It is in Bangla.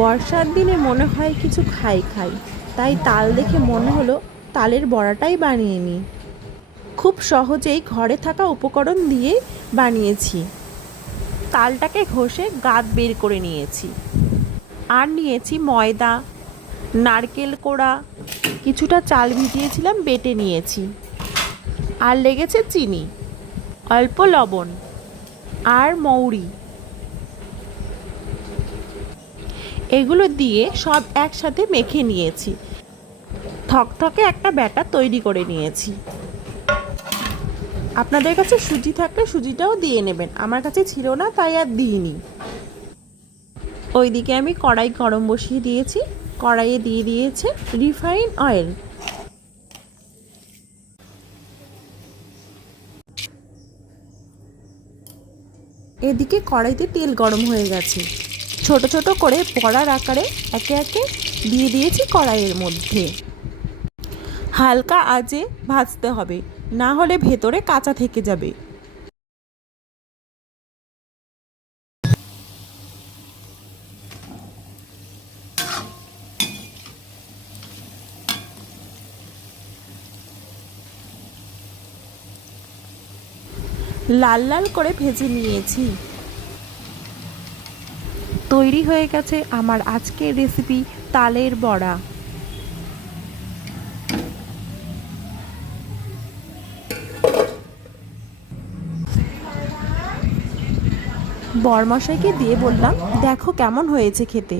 বর্ষার দিনে মনে হয় কিছু খাই খাই, তাই তাল দেখে মনে হলো তালের বড়াটাই বানিয়ে নিই। খুব সহজেই ঘরে থাকা উপকরণ দিয়ে বানিয়েছি। তালটাকে ঘষে গাদ বের করে নিয়েছি, আর নিয়েছি ময়দা, নারকেল কোড়া, কিছুটা চাল ভিজিয়েছিলাম বেটে নিয়েছি, আর লেগেছে চিনি, অল্প লবণ আর মৌরি। এগুলো দিয়ে সব একসাথে মেখে নিয়েছি, থকথকে একটা ব্যাটার তৈরি করে নিয়েছি। আপনাদের কাছে সুজি থাকলে সুজিটাও দিয়ে নেবেন, আমার কাছে ছিল না তাই আর দিইনি। ওইদিকে আমি কড়াই গরম বসিয়ে দিয়েছি, কড়াইয়ে দিয়ে দিয়েছে রিফাইন অয়েল। এদিকে কড়াইতে তেল গরম হয়ে গেছে, ছোট ছোট করে বড়ার আকারে একে একে দিয়ে দিয়েছি কড়াইয়ের মধ্যে। হালকা আঁচে ভাজতে হবে, না হলে ভেতরে কাঁচা থেকে যাবে। লাল লাল করে ভেজে নিয়েছি। তৈরি হয়ে গেছে আমার আজকের রেসিপি তালের বড়া। বরমশাইকে দিয়ে বললাম, দেখো কেমন হয়েছে খেতে।